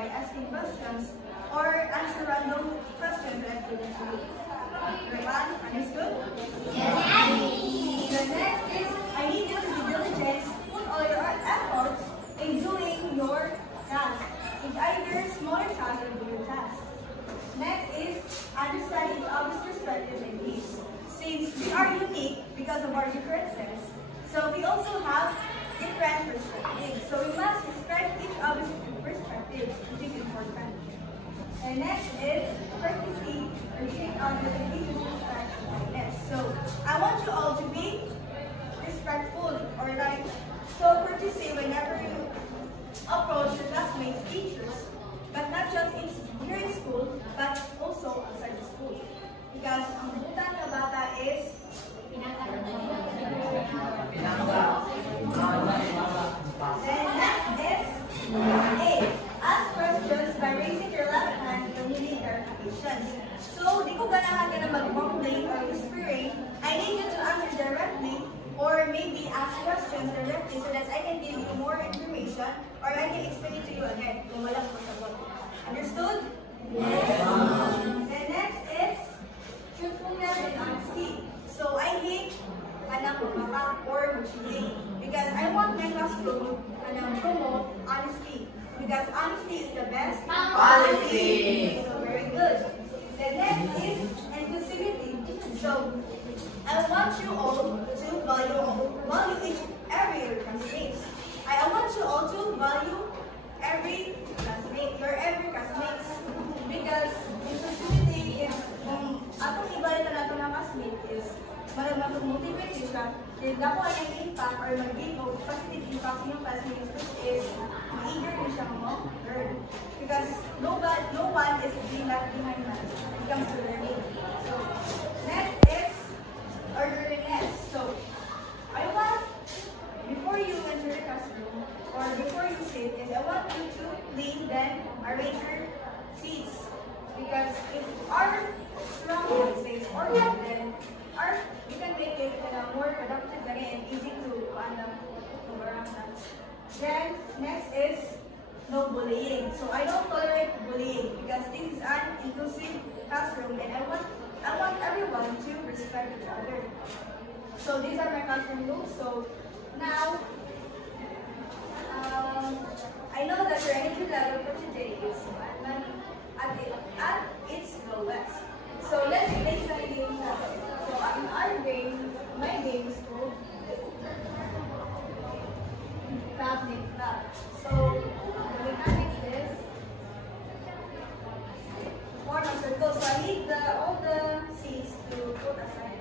By asking questions or answer random questions that I didn't do. Everyone, understood? Yes. The next is, I need you to be diligent, put all your efforts in doing your task. It's either smaller task or bigger task. Next is, understand each other's perspective and needs. Since we are unique because of our differences, so we also have different perspectives. So we must respect each other's perspectives, which is important. And next is courtesy, or treat others and each respect and kindness. So I want you all to be respectful or like show courtesy whenever you approach your classmates, teachers, but not just here in school, but also outside the school. Because ang butan ng bata is Then next is A. Ask questions by raising your left hand when you need clarifications. So, di ko ganahan ka na mag-mumbling or whispering. I need you to answer directly or maybe ask questions directly so that I can give you more information or I can explain it to you again kung wala ko sagot. Understood? Yes. Then next is truthfulness and honesty. So, I hate or cheating because I want my classroom to promote honesty because honesty is the best policy. So very good. The next is inclusivity. So I want you all to value every classmate. I want you all to value every classmate, every classmates because inclusivity is atong ibalita nato ng classmate is para mag-motivate siya, kaya dapat ang impact or mag-give o positive impact sa inyong classmates which is ma-eager na siyang learn. Because no one is being left behind when it comes to learning. So, next is orderliness. So, I want, before you enter the classroom or before you sit, I want you to clean then arrange your seats. Because if our surroundings is organized, then you can make it more productive and easy to around that. Then next is no bullying. So I don't tolerate bullying because this is an inclusive classroom and I want everyone to respect each other. So these are my classroom rules. So now I know that your energy level for today is at its lowest. So let's play some games now. So my game is called Traveling Club. So the mechanics is form a circle. So I need all the seats to put aside.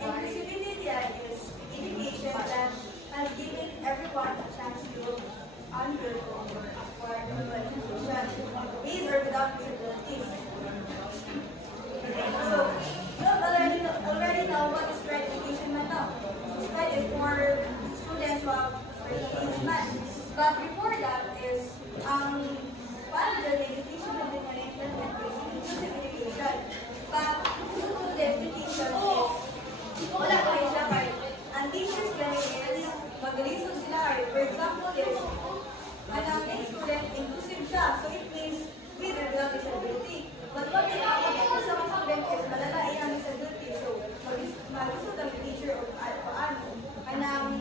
Inclusivity is swap, or each month. But before that is, one of the education of the connection is inclusive education. But due to the education is, wala ko rin siya kahit ang teachers gani is, mag-listen sila. For example is, ang student inclusive siya. So it means, with or without disability. But what if ang sa mga student is malala ay ang disability? So, mag-listen ang teacher o paano. Ano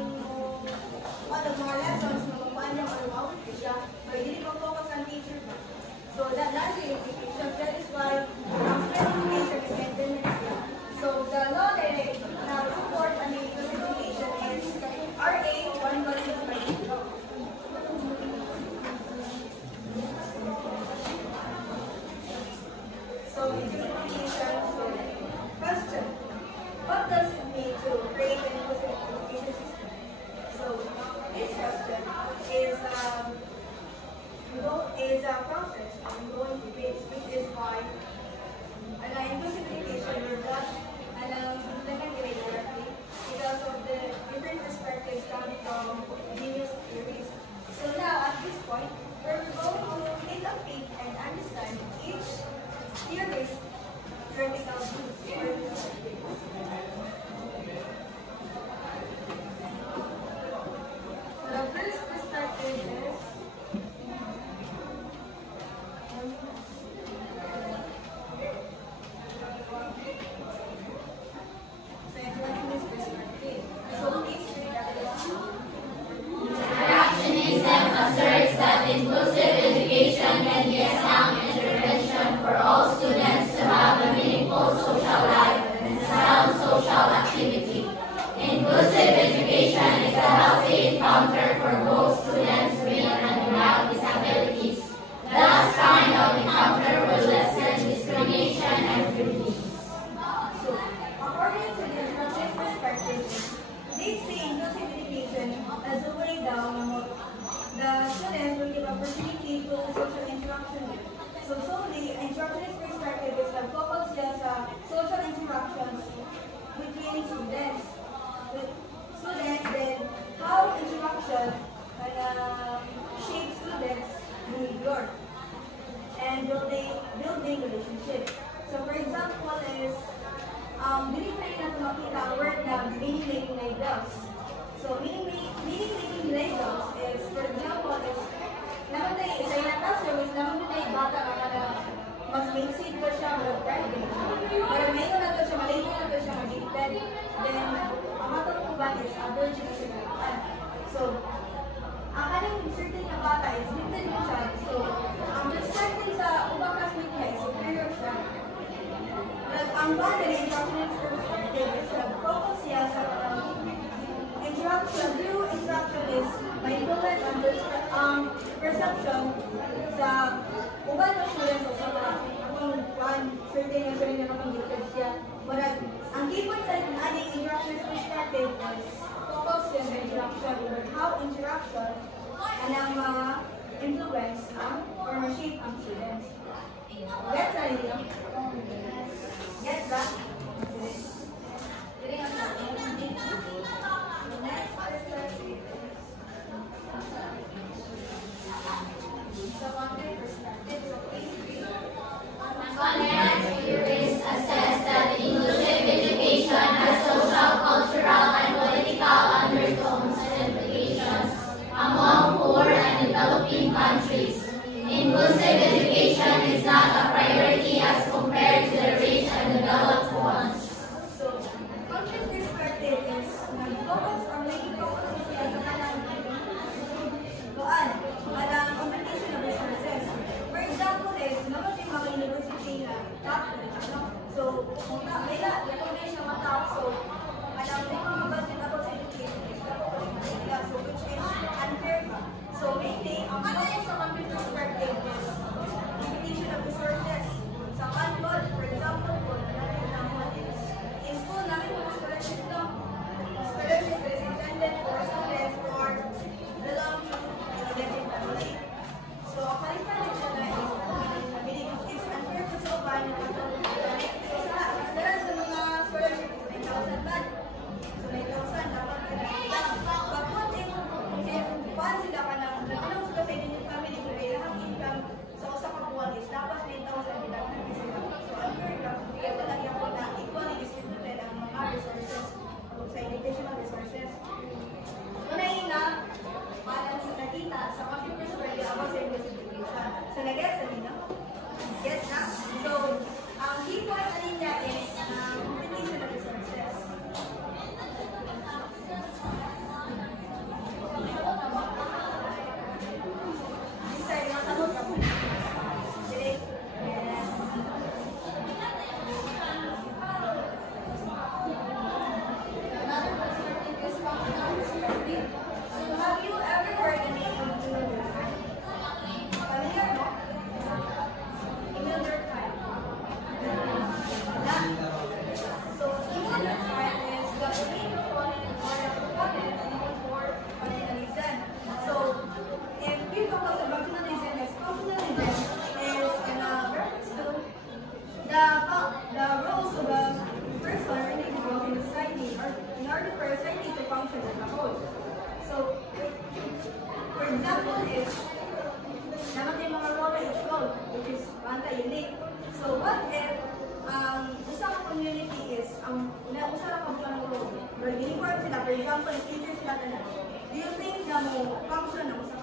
mga lessons, mga paano or mawag siya. But hindi ko focus ang teacher. So that's the education. That is why special education is maintenance. So the law that support and inclusive education is RA 11652. So inclusive education. So question: what does it mean to create an inclusive education system? So this question is a process I'm going to face, which is why inclusive education will not implement directly because of the different perspectives coming from various theories. So now at this point, we're going to take a peek and understand each theory's critical views. The first perspective is reactionism asserts that inclusive education can be a sound intervention for all students to have a meaningful social life and sound social activity. Inclusive education is a healthy encounter for both students with and without disabilities. This kind of encounter will lessen discrimination and prejudice. So, according to the instructionist perspective, they see inclusive education as a way down the students will give opportunity to social interaction. So the instructionist perspective is the focus just social interactions between students. With students, then how interaction shape students' behavior and building relationship. So for example is dili pa rin natin makita ang word na meaning making labels. So meaning making labels is, for example, is naman tayo sa ilang classroom is naman tayo bata na mas basic ko siya more Friday. Pero ngayon na to siya, malayo na to siya mag-gifted. Then ang matang uban is allergic to the So ang kaning certain na bata is gifted mo siya. So ang perspective sa ubang classmate niya is superior siya. Ang bata na instructionist perspective is focus siya sa instruction. Through instruction is may influence on perception sa ubang na students o sa mga akong certain na certain na akong gifted siya. But ang key point sa ating instructionist perspective is focus siya sa interaction or how interaction ang influence or ma-shape ang students. Gets na rin yun? Gets ba? Next perspective is the content perspective. So please read. Conrad theorists assess that inclusive education has social, cultural, and political undertones and implications among poor and developing countries. Inclusive education is not a priority as compared to the rich and developed ones. So, content perspective is nag-focus or making focus sa kanang competition of resources. For example is, naman yung mga university na top. So, may siya matap. So, may mga budget about sa education is so which is unfair. So, mainly, ang focus sa content perspective is competition of resources. Sa Canvas, for example, in school namin mga scholarship to. Scholarship is role is, dapat yung mga role na each role, which is banta unique. So what if, isang community is, usa lang ka buka ng role, pero uniform sila, for example, if teacher sila na, do you think na mo function ng sa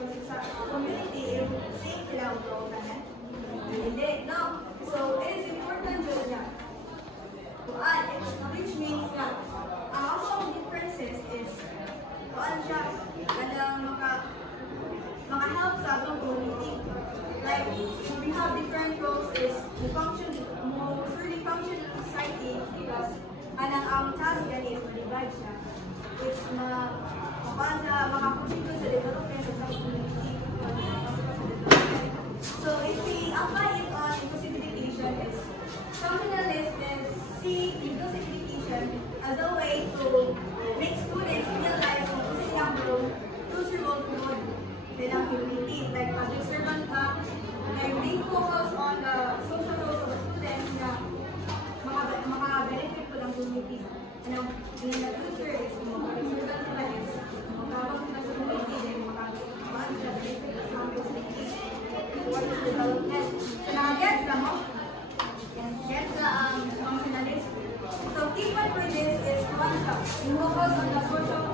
community if same sila ang role na yan? Hindi, no. So it is important yun na. Which means na, ang differences is, kuan siya, kanang maka-help sa atong community. Like, we have different roles is we function, more fully function in society because ang task yan is divide siya. Which maka-contribute sa development of the community. So if we apply it on inclusive education, is functionalist is see inclusive education as a way to make students realize kung kasi nilang future role promote nilang community. Like public servant ka, like they focus on the social roles of the students na maka-benefit ko ng community. And in the future is public servant sila is makakawag sila sa community then maka-benefit sila sa community towards development. So na-get na mo? Get the functionalist. So key point for this is one shot. We focus on the social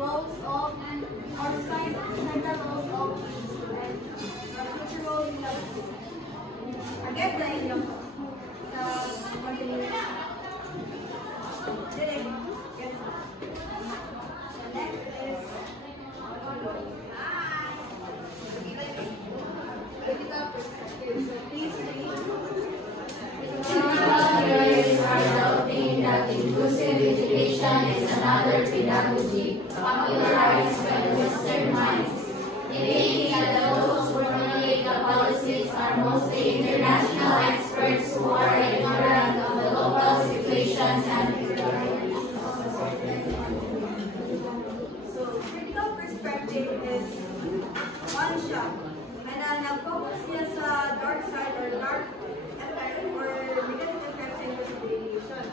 roles of our society, central roles of students, our future roles in the again the idiom. So continue. Next is critical perspective. So please read. Scholars are doubting that inclusive education is another pedagogy popularized by the Western minds. They think that those who formulate the policies are mostly international experts who are ignorant of the local situations and priorities. So critical perspective is one shot. And nag-focus niya sa dark side or dark effect or negative effects in education.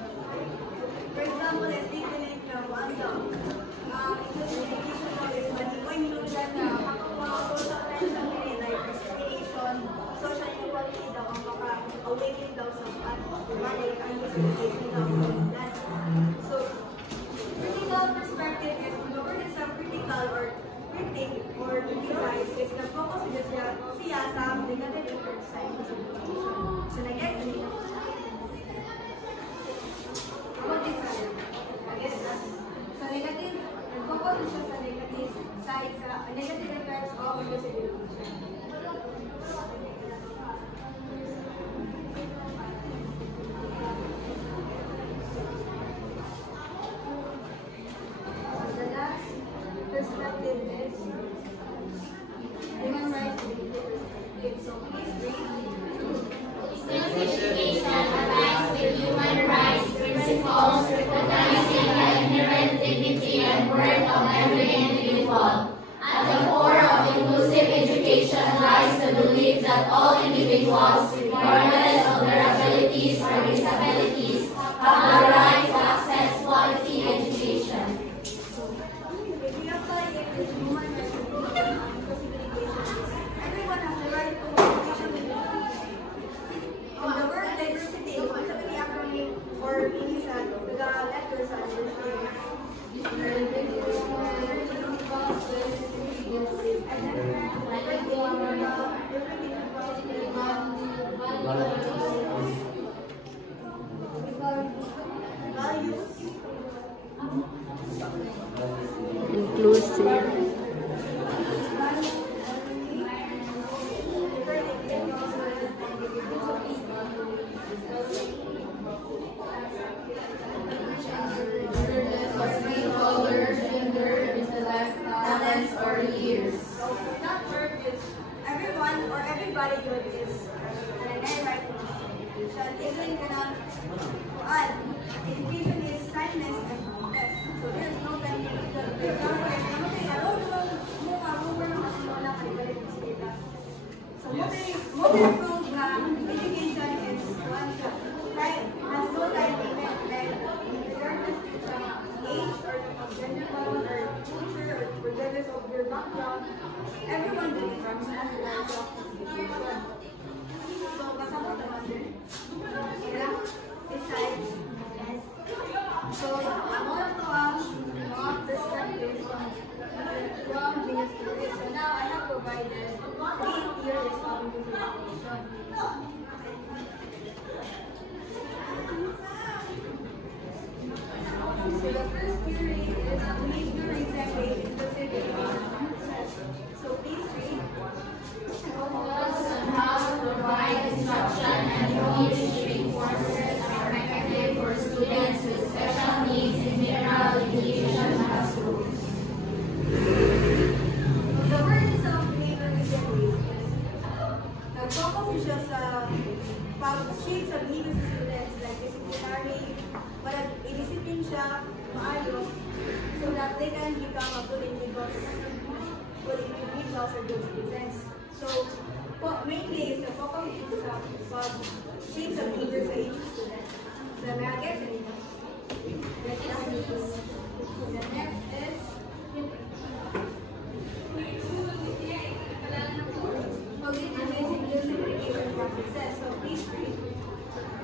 For example, if we connect na one job, inclusive education is matipoy minulan na social trends ng like discrimination, social inequality daw ang maka-awaken daw sa bagay ang inclusive education daw. So, critical perspective is whenever it's a critical or critic or criticize is na-focus siya sa negative effects sa inclusive education. So, nag-get nila. About this side. Again, so negative, nag-focus siya sa negative side, sa negative effects of inclusive education. The last perspective is human rights perspective. So please read. Education aligns with human rights principles, recognizing the inherent dignity and worth of every individual. At the core of inclusive education lies the belief that all individuals, regardless of their abilities or disabilities, have the right to access quality education. If we apply it as human rights everyone has the right to education. On the word diversity, kung sabi ni acronym or minsan, the letters are inclusive. Color, gender, intellect, talents, or years. So, that word is everyone or everybody good is an right to education. Even education is timeless and boundless. So there's no time for So modern proof na education is one shot. Right? There's no time limit. Like, regardless of age or gender or culture or regardless of your background, everyone different from hierarchy of education. So, kasama naman din. Yeah, besides, so, ako na to ang mga perspectives from Genius Theory. So now I have provided 8 theories of education. So the first theory is to make the reason based inclusive education. So please read. Focus on how to provide instruction and community courses are effective for students with special needs in general education classrooms. The purpose of make the reason based is nag-focus siya sa pag-shape sa behavior sa students like disciplinary, para i-discipline siya maayos so that they can become a good individuals or good citizens. So, mainly is the focus sa pag-shape sa behavior sa each student. So, may I guess nito? The next is cognitive inclusive education practices. So, please read.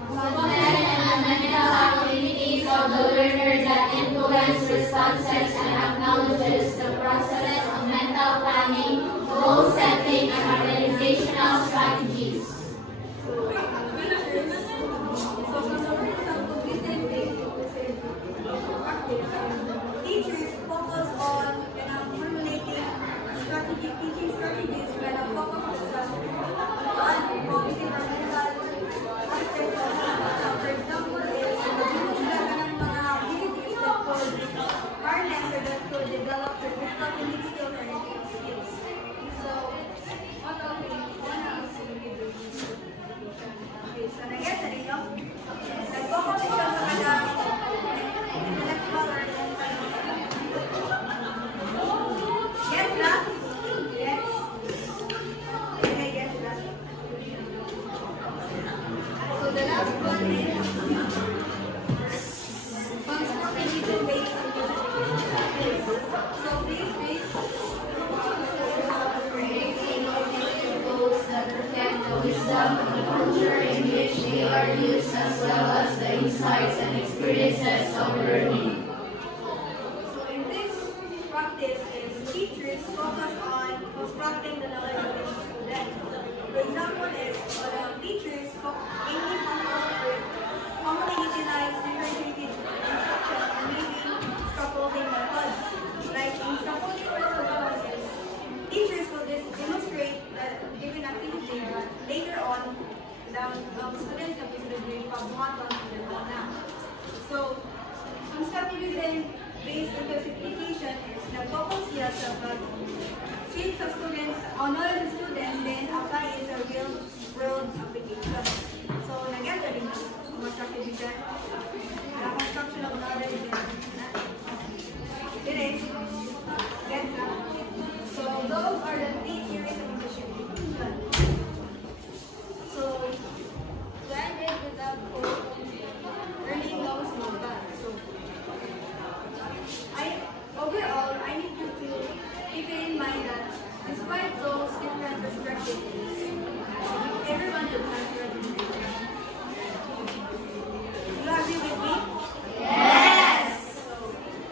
Content and the mental activities of the learner that influence responses and acknowledges the process of mental planning, goal setting, and organizational strategies. Teachers focus on formulating strategic teaching strategies when a focus on cognitive or mental aspects of it. For example, is use ng mga activities that could harness or that could develop their cognitive skills or anything skills. So, okay, so nag-get na ninyo? Nag-focus siya sa kanang intellectual or yes, na? Yes? Okay, yes, na? So the last one is constructivism-based education. So please read. Creating cognitive goals that reflect the wisdom of the culture in which they are used, as well as the insights and experiences of learning. So in this practice is teachers focus on constructing the knowledge of each student. For example, is teachers mainly focus with commonly utilize differentiated instruction and maybe scaffolding methods. Like in scaffolding methods is teachers will demonstrate the given activity but later on the students na pinag-grade pagbuhaton na. So, constructivism-based education is nag-focus siya sa pag-shape sa students, on knowledge of students, then apply it sa real-world application. So, nag-get na rin ang constructivism. The construction of knowledge it is. Get na. So, those are the 3 theories of education. So, to end it without learning those more bad. So, overall, I need you to keep it in mind that despite those different perspectives, everyone should have their education. You agree with me? Yes! So,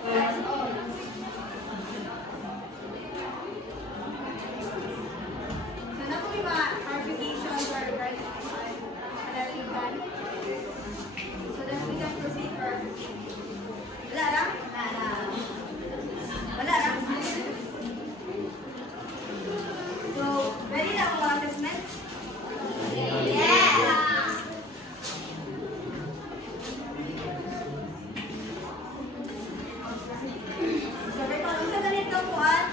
that's all. So, na po yung mga clarifications or clarification. So that we can proceed for our wala lang? Wala lang? So, ready na ang mga assessment? Yes! So, record, isa na nito po ang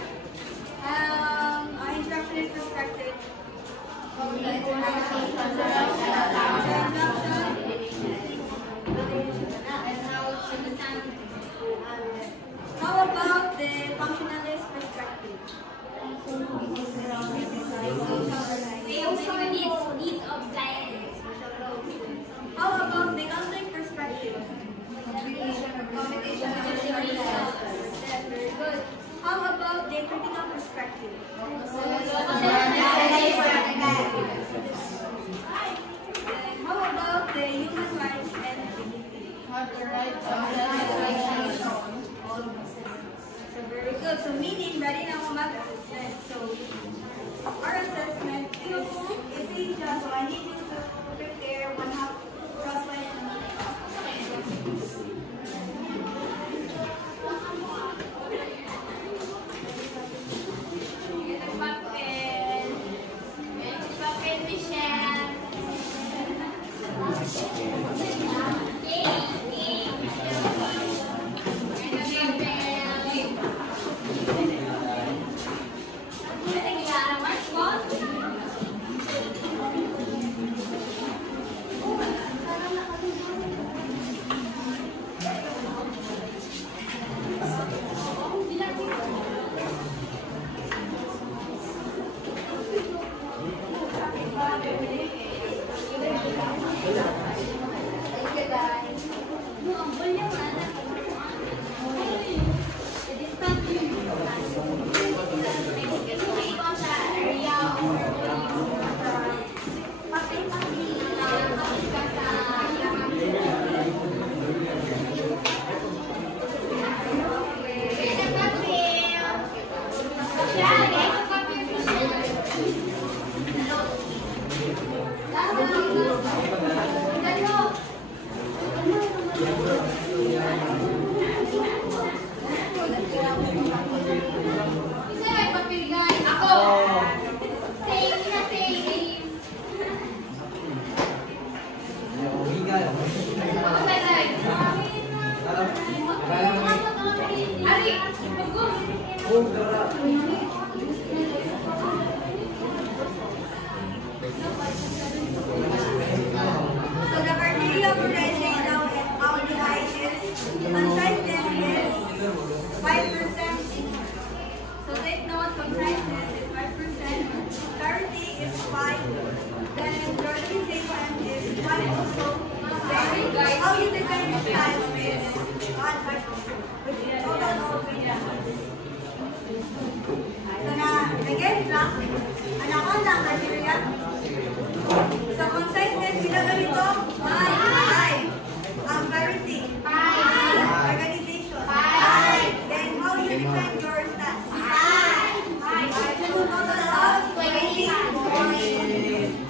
instructionist perspective. How about the functionalist perspective? Needs of science. How about the conflict perspective? Yes, very good. How about the critical perspective? So very good. So meaning, ready na ako mag-assessment. So our assessment is essential. So I need you to prepare 1/2 crossline. So the criteria for raising now in aldehyde is conciseness is 5%. So take note, conciseness is 5%. Clarity is 5. Then the organization is 1 also. Then how you define the style is 1%. Which is total of 3. So na-get lang. Ano ko na criteria? So, conciseness, sila ganito? 5. Ang clarity? 5. Organization? 5. Then, how you define your stats? 5. So, total of 20.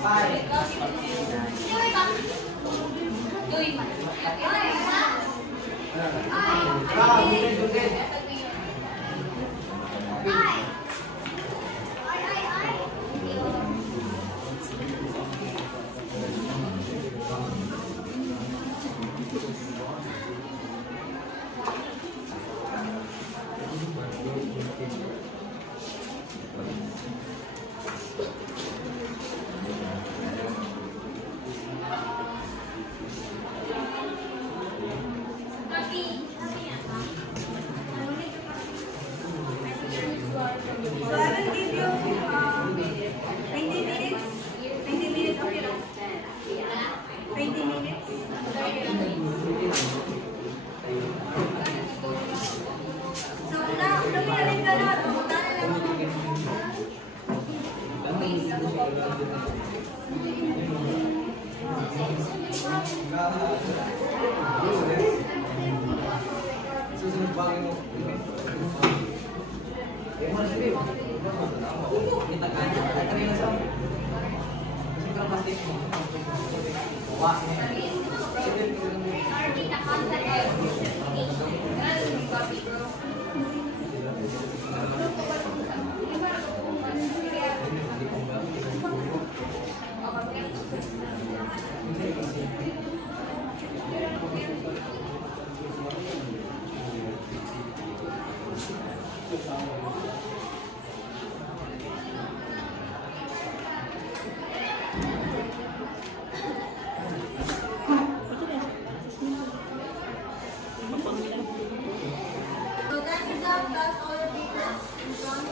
5. So I will give you 20 minutes. 20 minutes, okay lang? 20 minutes. So lumilalim ka na. Punta na lang ako. Susunod bangin mo. Kita kanya, kanina sa kasi kang plastic mo. Bukas niya. So that is all. That's all your papers in front.